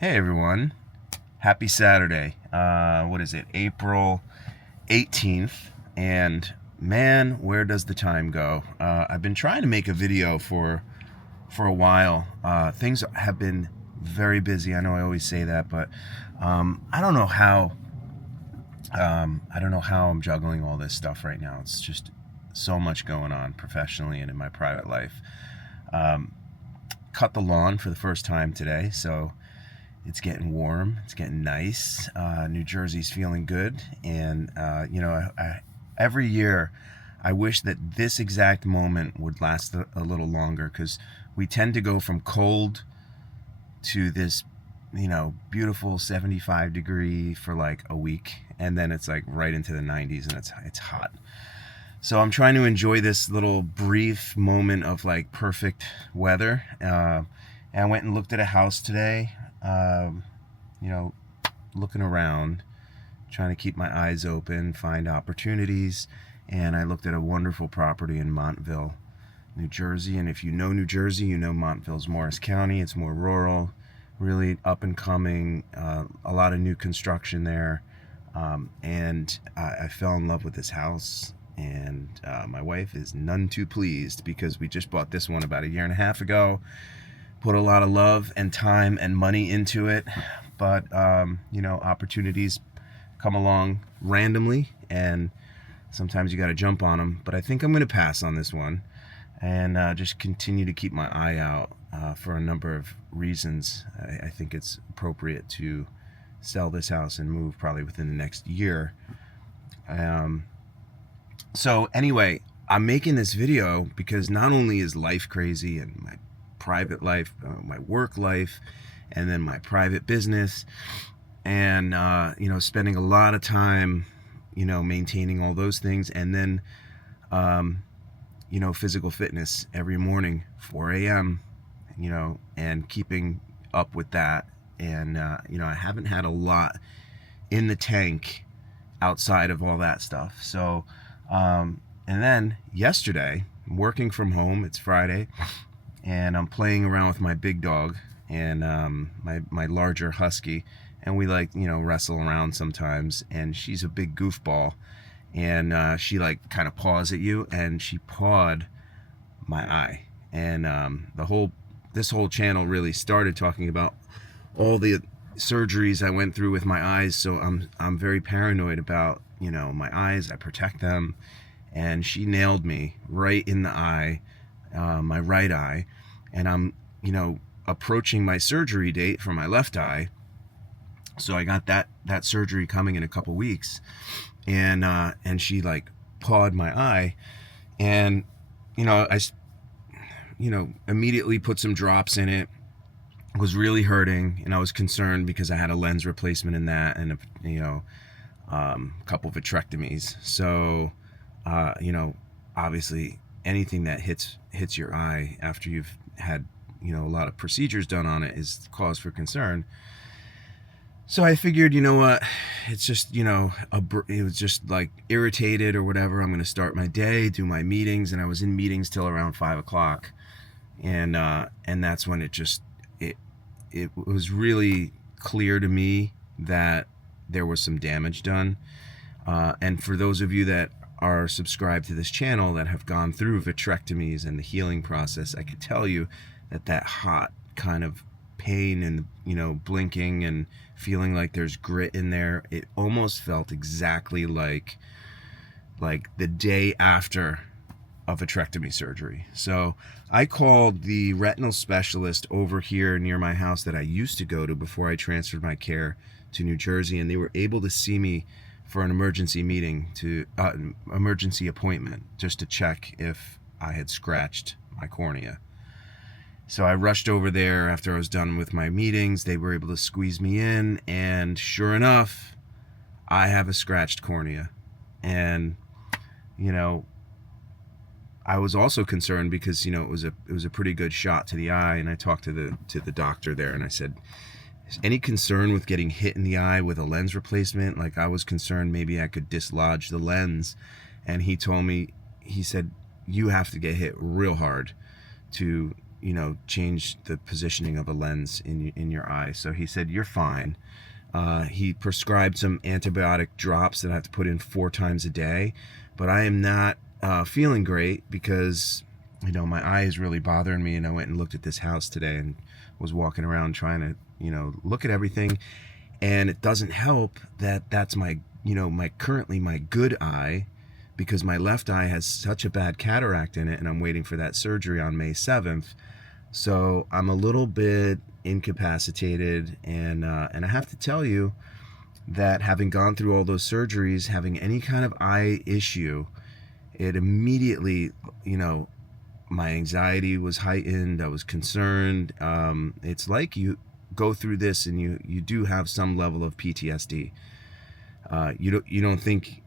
Hey everyone, happy Saturday. What is it, April 18th? And man, where does the time go? I've been trying to make a video for a while. Things have been very busy. I know I always say that, but I don't know how I'm juggling all this stuff right now. It's just so much going on professionally and in my private life. Cut the lawn for the first time today, so it's getting warm, it's getting nice. New Jersey's feeling good, and every year I wish that this exact moment would last a little longer, because we tend to go from cold to this beautiful 75 degree for like a week, and then it's like right into the 90s, and it's hot. So I'm trying to enjoy this little brief moment of like perfect weather. And I went and looked at a house today, looking around, trying to keep my eyes open, find opportunities. And I looked at a wonderful property in Montville, New Jersey. And if you know New Jersey, you know Montville's Morris County. It's more rural, really up and coming, a lot of new construction there. And I fell in love with this house. And my wife is none too pleased, because we just bought this one about a year and a half ago. Put a lot of love and time and money into it, but opportunities come along randomly, and sometimes you got to jump on them. But I think I'm going to pass on this one, and just continue to keep my eye out for a number of reasons. I think it's appropriate to sell this house and move probably within the next year. So anyway, I'm making this video because not only is life crazy, and my private life, my work life, and then my private business, and spending a lot of time maintaining all those things, and then physical fitness every morning, 4 a.m., and keeping up with that. And I haven't had a lot in the tank outside of all that stuff. So and then yesterday, working from home, it's Friday, and I'm playing around with my big dog and my larger husky, and we wrestle around sometimes. And she's a big goofball, and she kind of paws at you, and she pawed my eye. And this whole channel really started talking about all the surgeries I went through with my eyes. So I'm very paranoid about my eyes. I protect them, and she nailed me right in the eye, my right eye. And I'm approaching my surgery date for my left eye, so I got that surgery coming in a couple weeks. And she pawed my eye, and I immediately put some drops in it. It was really hurting, and I was concerned because I had a lens replacement in that, and a couple vitrectomies. So obviously anything that hits your eye after you've had a lot of procedures done on it is cause for concern. So I figured, what, it's just it was just irritated or whatever. I'm going to start my day, do my meetings, and I was in meetings till around 5 o'clock, and that's when it was really clear to me that there was some damage done. And for those of you that are subscribed to this channel that have gone through vitrectomies and the healing process, I could tell you that hot kind of pain and blinking and feeling like there's grit in there, it almost felt exactly like the day after a vitrectomy surgery. So I called the retinal specialist over here near my house that I used to go to before I transferred my care to New Jersey, and they were able to see me for an emergency emergency appointment, just to check if I had scratched my cornea. So I rushed over there after I was done with my meetings. They were able to squeeze me in, and sure enough, I have a scratched cornea. And I was also concerned because it was a pretty good shot to the eye, and I talked to the doctor there, and I said, any concern with getting hit in the eye with a lens replacement? I was concerned maybe I could dislodge the lens. And he told me, he said, you have to get hit real hard to change the positioning of a lens in your eye. So he said, you're fine. He prescribed some antibiotic drops that I have to put in 4 times a day, but I am not feeling great because, my eye is really bothering me. And I went and looked at this house today and was walking around trying to, look at everything. And it doesn't help that that's my currently my good eye, because my left eye has such a bad cataract in it, and I'm waiting for that surgery on May 7th. So I'm a little bit incapacitated, and I have to tell you that having gone through all those surgeries, having any kind of eye issue, it immediately, my anxiety was heightened. I was concerned. It's like you go through this and you do have some level of PTSD. You don't think,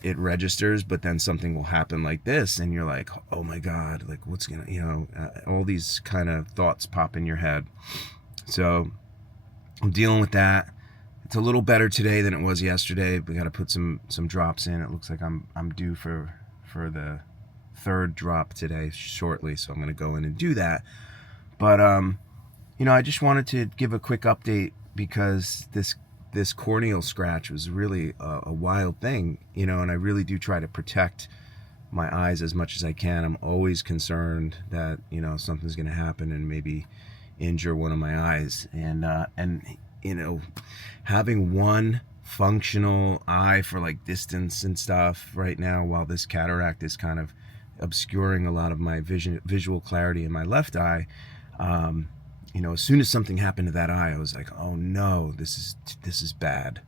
it registers, but then something will happen like this and you're like, oh my God, like what's gonna, all these kind of thoughts pop in your head. So I'm dealing with that. It's a little better today than it was yesterday. We got to put some drops in. It looks like I'm due for the 3rd drop today shortly, so I'm going to go in and do that. But I just wanted to give a quick update because this corneal scratch was really a wild thing, and I really do try to protect my eyes as much as I can. I'm always concerned that, something's going to happen and maybe injure one of my eyes. And having one functional eye for like distance and stuff right now, while this cataract is kind of obscuring a lot of my visual clarity in my left eye, as soon as something happened to that eye, I was like, oh no, this is bad.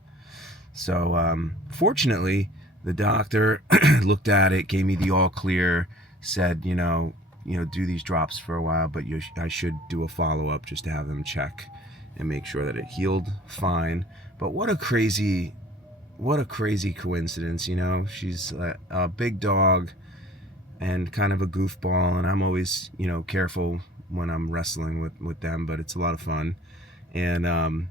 So fortunately, the doctor looked at it, gave me the all clear, said, do these drops for a while, but I should do a follow-up just to have them check and make sure that it healed fine. But what a crazy coincidence, she's a big dog and kind of a goofball, and I'm always, careful when I'm wrestling with them, but it's a lot of fun. And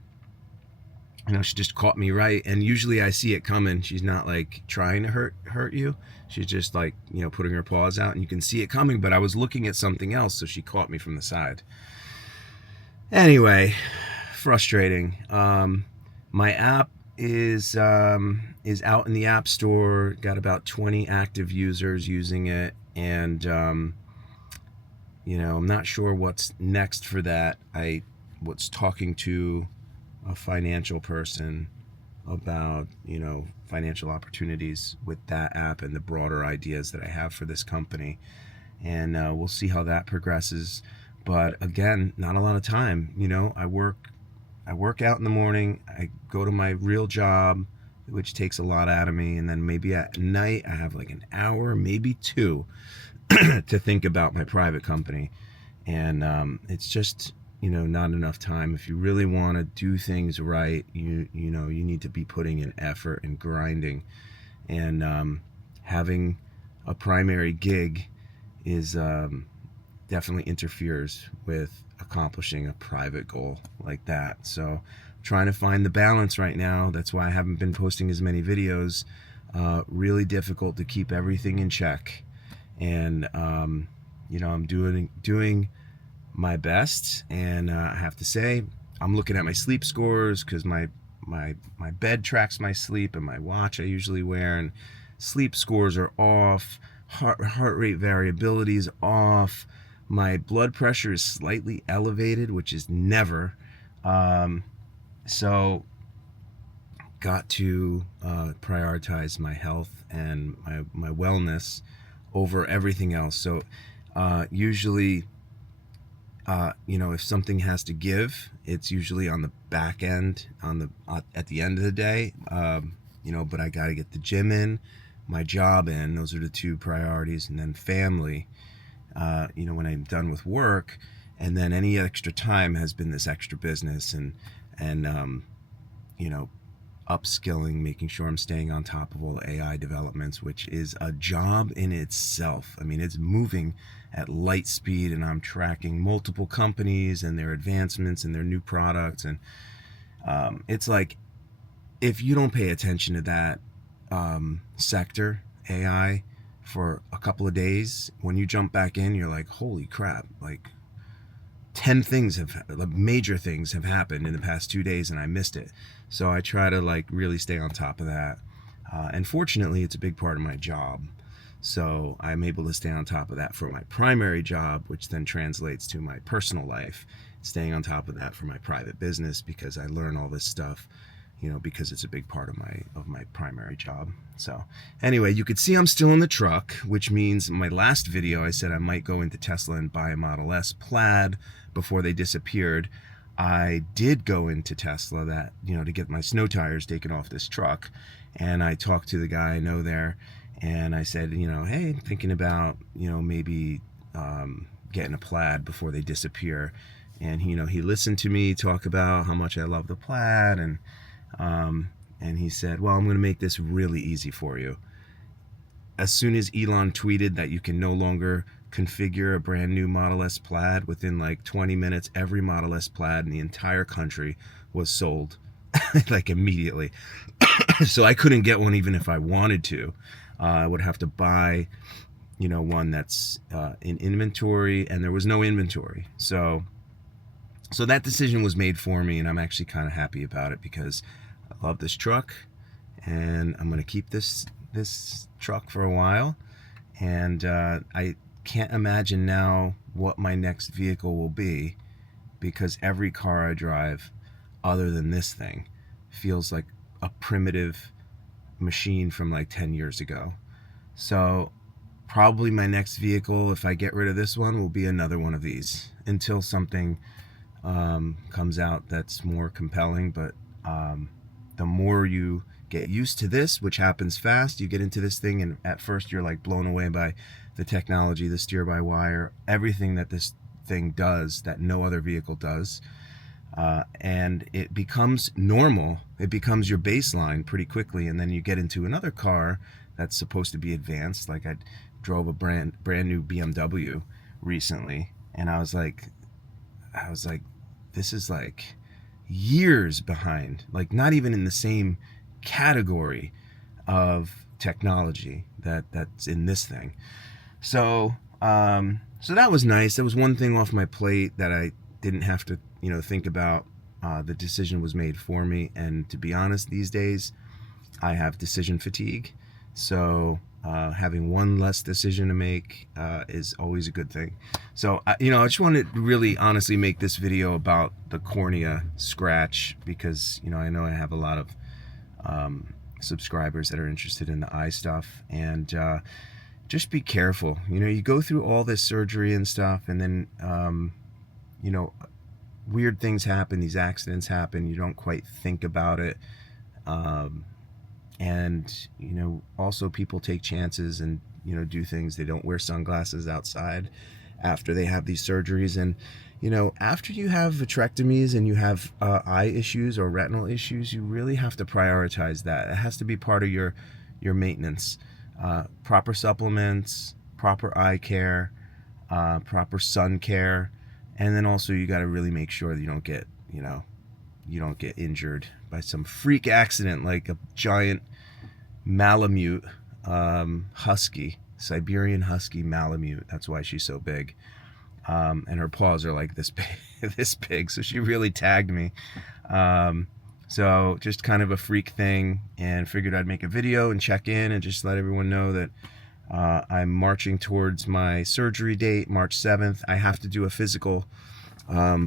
she just caught me right, and usually I see it coming. She's not like trying to hurt you. She's just like, putting her paws out, and you can see it coming, but I was looking at something else, so she caught me from the side. Anyway, frustrating. My app is out in the App Store, got about 20 active users using it, and I'm not sure what's next for that. I was talking to a financial person about, financial opportunities with that app and the broader ideas that I have for this company. And we'll see how that progresses. But again, not a lot of time. I work out in the morning. I go to my real job, which takes a lot out of me. And then maybe at night, I have like an hour, maybe 2 to think about my private company. And it's just, not enough time. If you really want to do things right, you need to be putting in effort and grinding. And having a primary gig is definitely interferes with accomplishing a private goal like that. So trying to find the balance right now. That's why I haven't been posting as many videos. Really difficult to keep everything in check. And I'm doing my best, and I have to say, I'm looking at my sleep scores because my bed tracks my sleep, and my watch I usually wear, and sleep scores are off, heart rate variability is off, my blood pressure is slightly elevated, which is never. So got to prioritize my health and my wellness over everything else. So usually, if something has to give, it's usually on the back end, at the end of the day. But I got to get the gym in, my job in. Those are the 2 priorities, and then family. When I'm done with work, and then any extra time has been this extra business and upskilling, making sure I'm staying on top of all the AI developments, which is a job in itself. I mean, it's moving at light speed, and I'm tracking multiple companies and their advancements and their new products. And it's like, if you don't pay attention to that sector, AI, for a couple of days. When you jump back in, you're like, holy crap, like 10 things major things have happened in the past 2 days and I missed it. So I try to like really stay on top of that. And fortunately, it's a big part of my job. So I'm able to stay on top of that for my primary job, which then translates to my personal life, staying on top of that for my private business, because I learn all this stuff, you know, because it's a big part of my primary job. So anyway, you could see I'm still in the truck, which means in my last video I said I might go into Tesla and buy a Model S Plaid before they disappeared. I did go into Tesla, that, you know, to get my snow tires taken off this truck, and I talked to the guy I know there, and I said, you know, hey, I'm thinking about, you know, maybe getting a Plaid before they disappear. And he, you know, he listened to me talk about how much I love the Plaid, and he said, well, I'm going to make this really easy for you. As soon as Elon tweeted that you can no longer configure a brand new Model S Plaid, within like 20 minutes, every Model S Plaid in the entire country was sold, like immediately. So I couldn't get one even if I wanted to. I would have to buy, you know, one that's in inventory, and there was no inventory. So that decision was made for me, and I'm actually kind of happy about it, because I love this truck, and I'm going to keep this truck for a while. And I can't imagine now what my next vehicle will be, because every car I drive other than this thing feels like a primitive machine from like 10 years ago. So probably my next vehicle, if I get rid of this one, will be another one of these, until something comes out that's more compelling. But the more you get used to this, which happens fast, you get into this thing, and at first you're like blown away by the technology, the steer-by-wire, everything that this thing does that no other vehicle does. And it becomes normal. It becomes your baseline pretty quickly, and then you get into another car that's supposed to be advanced. Like I drove a brand new BMW recently, and I was like, this is like years behind, like not even in the same category of technology that's in this thing. So so that was nice. That was one thing off my plate that I didn't have to, you know, think about. The decision was made for me, and to be honest, these days I have decision fatigue. So having one less decision to make is always a good thing. So you know, I just wanted to really honestly make this video about the cornea scratch, because, you know I have a lot of subscribers that are interested in the eye stuff, and just be careful. You know, you go through all this surgery and stuff, and then you know, weird things happen, these accidents happen, you don't quite think about it. And, you know, also people take chances and, you know, do things. They don't wear sunglasses outside after they have these surgeries. And, you know, after you have vitrectomies and you have eye issues or retinal issues, you really have to prioritize that. It has to be part of your maintenance. Proper supplements, proper eye care, proper sun care. And then also you got to really make sure that you don't get, you know, you don't get injured by some freak accident like a giant Malamute husky, Siberian husky Malamute. That's why she's so big. And her paws are like this big, this big. So she really tagged me. So just kind of a freak thing, and figured I'd make a video and check in and just let everyone know that I'm marching towards my surgery date, March 7th. I have to do a physical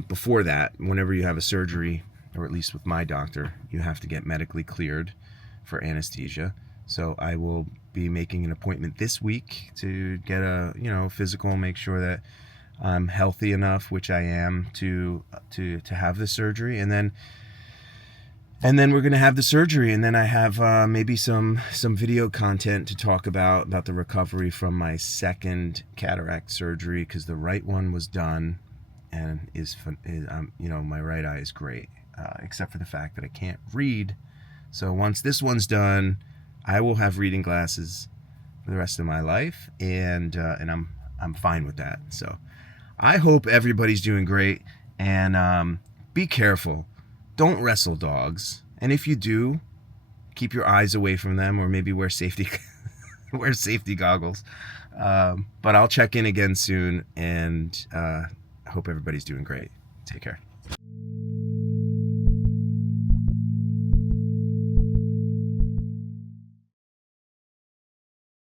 before that. Whenever you have a surgery, or at least with my doctor, you have to get medically cleared for anesthesia. So I will be making an appointment this week to get a, you know, physical, make sure that I'm healthy enough, which I am, to have the surgery. And then we're going to have the surgery, and then I have maybe some video content to talk about the recovery from my second cataract surgery, because the right one was done and is you know, my right eye is great, except for the fact that I can't read. So once this one's done, I will have reading glasses for the rest of my life, and I'm fine with that. So I hope everybody's doing great, and be careful. Don't wrestle dogs, and if you do, keep your eyes away from them, or maybe wear safety wear safety goggles. But I'll check in again soon, and hope everybody's doing great. Take care.